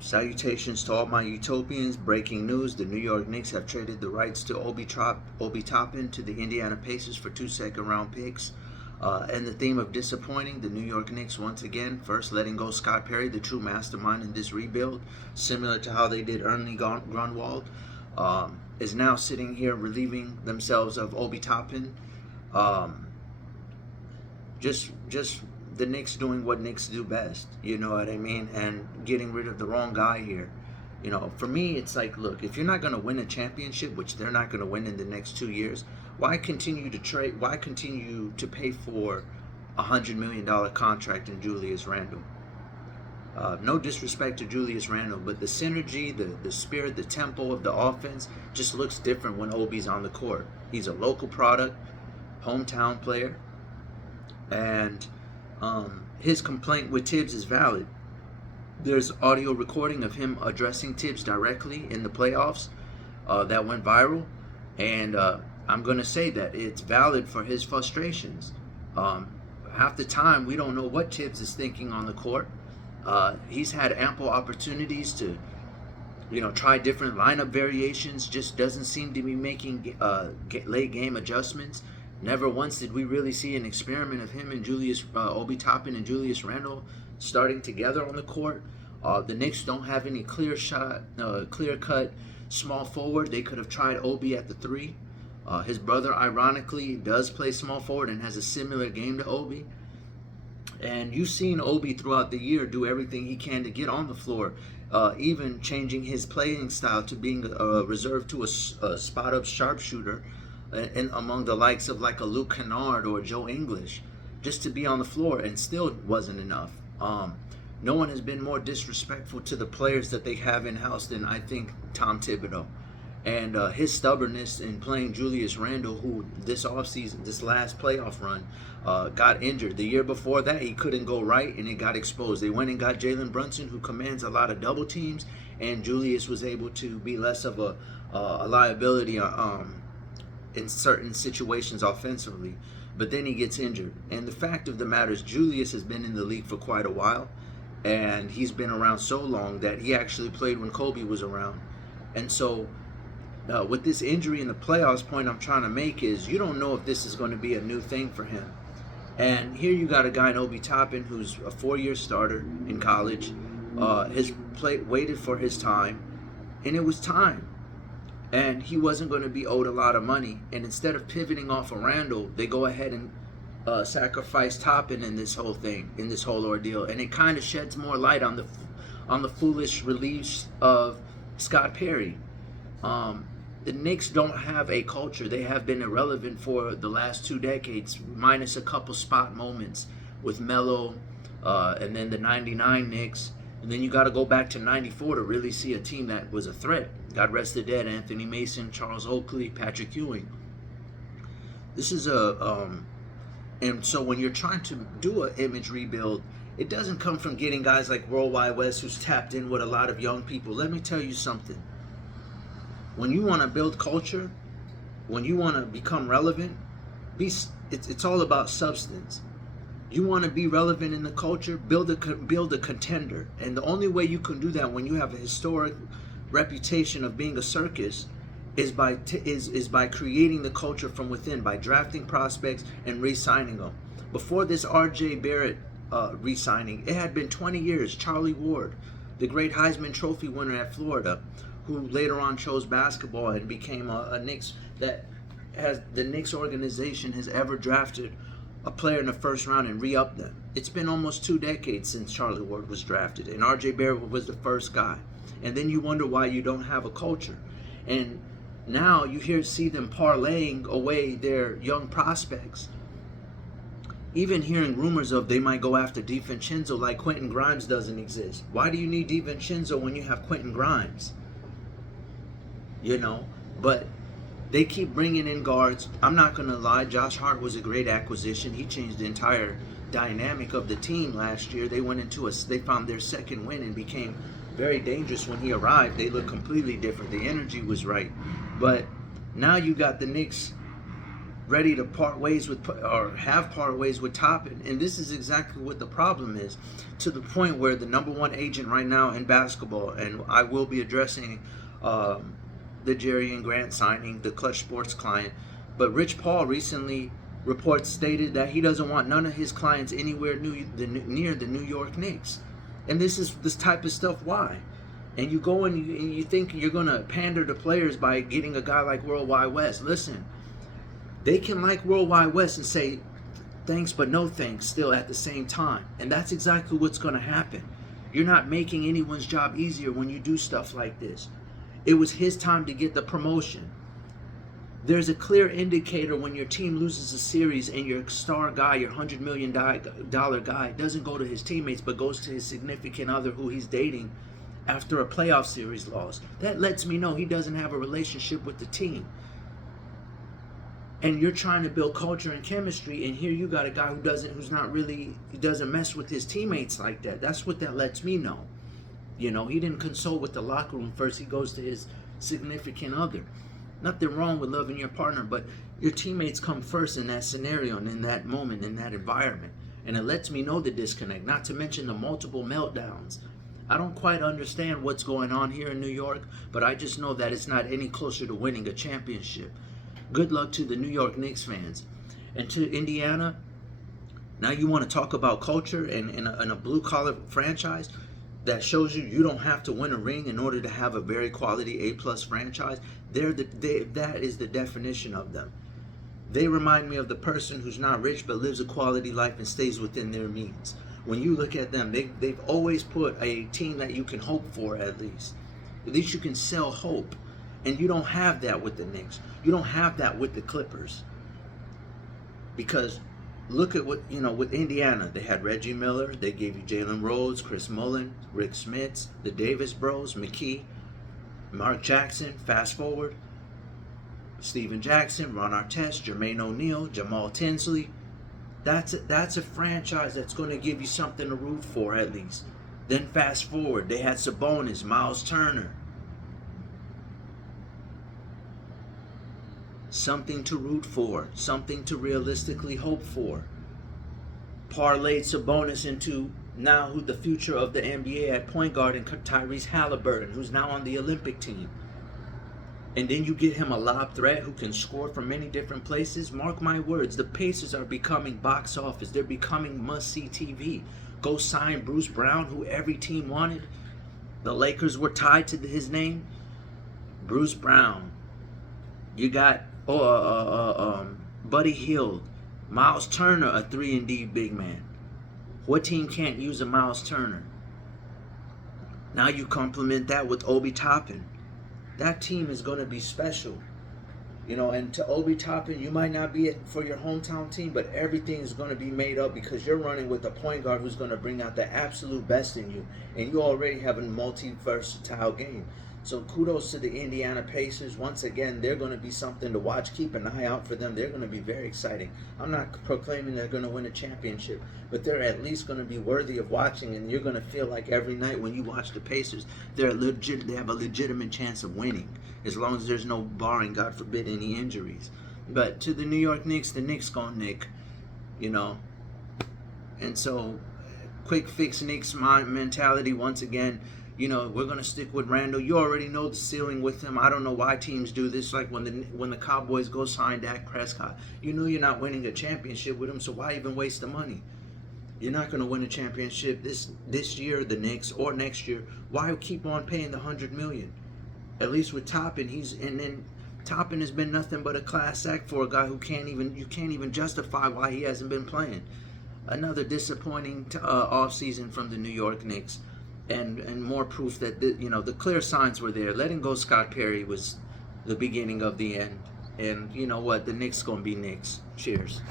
Salutations to all my utopians. Breaking news: the New York Knicks have traded the rights to Obi Toppin to the Indiana Pacers for 2 second-round picks. And the theme of disappointing, the New York Knicks once again, first letting go Scott Perry, the true mastermind in this rebuild, similar to how they did Ernie Grunwald, is now sitting here relieving themselves of Obi Toppin. Um, just the Knicks doing what Knicks do best, you know what I mean, and getting rid of the wrong guy here. You know, for me, it's like, look, if you're not going to win a championship, which they're not going to win in the next 2 years, why continue to trade? Why continue to pay for $100 million contract in Julius Randle? No disrespect to Julius Randle, but the synergy, the spirit, the tempo of the offense just looks different when Obi's on the court. He's a local product, hometown player, and his complaint with Tibbs is valid. There's audio recording of him addressing Tibbs directly in the playoffs that went viral, and I'm going to say that it's valid for his frustrations. Half the time, we don't know what Tibbs is thinking on the court. He's had ample opportunities to, try different lineup variations. Just doesn't seem to be making late game adjustments. Never once did we really see an experiment of him and Obi Toppin and Julius Randle starting together on the court. The Knicks don't have any clear cut small forward. They could have tried Obi at the 3. His brother, ironically, does play small forward and has a similar game to Obi. And you've seen Obi throughout the year do everything he can to get on the floor, even changing his playing style to being reserved to a spot-up sharpshooter, and among the likes of like a Luke Kennard or Joe English, just to be on the floor, and still wasn't enough. No one has been more disrespectful to the players that they have in-house than, I think, Tom Thibodeau. And his stubbornness in playing Julius Randle, who this offseason, this last playoff run, got injured. The year before that, he couldn't go right, and it got exposed. They went and got Jalen Brunson, who commands a lot of double teams, and Julius was able to be less of a liability in certain situations offensively. But then he gets injured. And the fact of the matter is, Julius has been in the league for quite a while, and he's been around so long that he actually played when Kobe was around. And so with this injury in the playoffs, point I'm trying to make is, you don't know if this is going to be a new thing for him. And here you got a guy in Obi Toppin who's a 4-year starter in college, waited for his time, and it was time. And he wasn't going to be owed a lot of money. And instead of pivoting off of Randle, they go ahead and sacrifice Toppin in this whole thing, in this whole ordeal. And it kind of sheds more light on the foolish release of Scott Perry. The Knicks don't have a culture. They have been irrelevant for the last 2 decades, minus a couple spot moments with Melo, and then the 99 Knicks. And then you got to go back to 94 to really see a team that was a threat. God rest the dead, Anthony Mason, Charles Oakley, Patrick Ewing. This is and so when you're trying to do an image rebuild, it doesn't come from getting guys like Worldwide West, who's tapped in with a lot of young people. Let me tell you something. When you want to build culture, when you want to become relevant, it's all about substance. You want to be relevant in the culture, build a contender. And the only way you can do that when you have a historic reputation of being a circus is by creating the culture from within, by drafting prospects and re-signing them. Before this R.J. Barrett re-signing, it had been 20 years. Charlie Ward, the great Heisman Trophy winner at Florida, who later on chose basketball and became a Knicks, the Knicks organization has ever drafted a player in the first round and re-upped them. It's been almost 2 decades since Charlie Ward was drafted, and R.J. Barrett was the first guy. And then you wonder why you don't have a culture. And now you see them parlaying away their young prospects. Even hearing rumors of they might go after DiVincenzo, like Quentin Grimes doesn't exist. Why do you need DiVincenzo when you have Quentin Grimes? But they keep bringing in guards. I'm not going to lie, Josh Hart was a great acquisition. He changed the entire dynamic of the team last year. They found their second win and became very dangerous when he arrived. They looked completely different. The energy was right. But now you got the Knicks ready to part ways with, or have part ways with Toppin. And this is exactly what the problem is, to the point where the number one agent right now in basketball, and I will be addressing the Jerry and Grant signing, the Clutch Sports client, but Rich Paul recently reports stated that he doesn't want none of his clients anywhere near the New York Knicks. And this is this type of stuff. Why? And you go and you think you're going to pander to players by getting a guy like Worldwide West. Listen, they can like Worldwide West and say thanks but no thanks still at the same time. And that's exactly what's going to happen. You're not making anyone's job easier when you do stuff like this. It was his time to get the promotion. There's a clear indicator when your team loses a series and your star guy, your $100 million guy, doesn't go to his teammates but goes to his significant other who he's dating after a playoff series loss. That lets me know he doesn't have a relationship with the team. And you're trying to build culture and chemistry, and here you got a guy he doesn't mess with his teammates like that. That's what that lets me know. You know, he didn't consult with the locker room first. He goes to his significant other. Nothing wrong with loving your partner, but your teammates come first in that scenario and in that moment, in that environment. And it lets me know the disconnect, not to mention the multiple meltdowns. I don't quite understand what's going on here in New York, but I just know that it's not any closer to winning a championship. Good luck to the New York Knicks fans. And to Indiana, now you want to talk about culture and in a blue-collar franchise that shows you don't have to win a ring in order to have a very quality A-plus franchise. That is the definition of them. They remind me of the person who's not rich but lives a quality life and stays within their means. When you look at them, they've always put a team that you can hope for at least. At least you can sell hope. And you don't have that with the Knicks. You don't have that with the Clippers. Because look at what, with Indiana. They had Reggie Miller. They gave you Jalen Rose, Chris Mullin, Rick Smits, the Davis Bros, McKee, Mark Jackson, fast forward, Steven Jackson, Ron Artest, Jermaine O'Neal, Jamal Tinsley. That's a franchise that's going to give you something to root for at least. Then fast forward, they had Sabonis, Miles Turner. Something to root for, something to realistically hope for. Parlayed Sabonis into now who the future of the NBA at point guard and Tyrese Halliburton, who's now on the Olympic team. And then you get him a lob threat who can score from many different places. Mark my words, the Pacers are becoming box office. They're becoming must-see TV. Go sign Bruce Brown, who every team wanted. The Lakers were tied to his name. Bruce Brown. You got Buddy Hield. Miles Turner, a 3-and-D big man. What team can't use a Miles Turner? Now you complement that with Obi Toppin. That team is going to be special. And to Obi Toppin, you might not be it for your hometown team, but everything is going to be made up because you're running with a point guard who's going to bring out the absolute best in you. And you already have a multi-versatile game. So kudos to the Indiana Pacers. Once again, they're going to be something to watch. Keep an eye out for them. They're going to be very exciting. I'm not proclaiming they're going to win a championship, but they're at least going to be worthy of watching, and you're going to feel like every night when you watch the Pacers, they have a legitimate chance of winning, as long as there's no, barring, God forbid, any injuries. But to the New York Knicks, the Knicks gonna Nick, And so, quick fix Knicks mentality once again. We're going to stick with Randall. You already know the ceiling with him. I don't know why teams do this. Like when the Cowboys go sign Dak Prescott. You know you're not winning a championship with him, so why even waste the money? You're not going to win a championship this year, the Knicks, or next year. Why keep on paying the $100 million? At least with Toppin, Toppin has been nothing but a class act for a guy who you can't even justify why he hasn't been playing. Another disappointing offseason from the New York Knicks. And more proof that the clear signs were there. Letting go Scott Perry was the beginning of the end. And you know what? The Knicks gonna be Knicks. Cheers.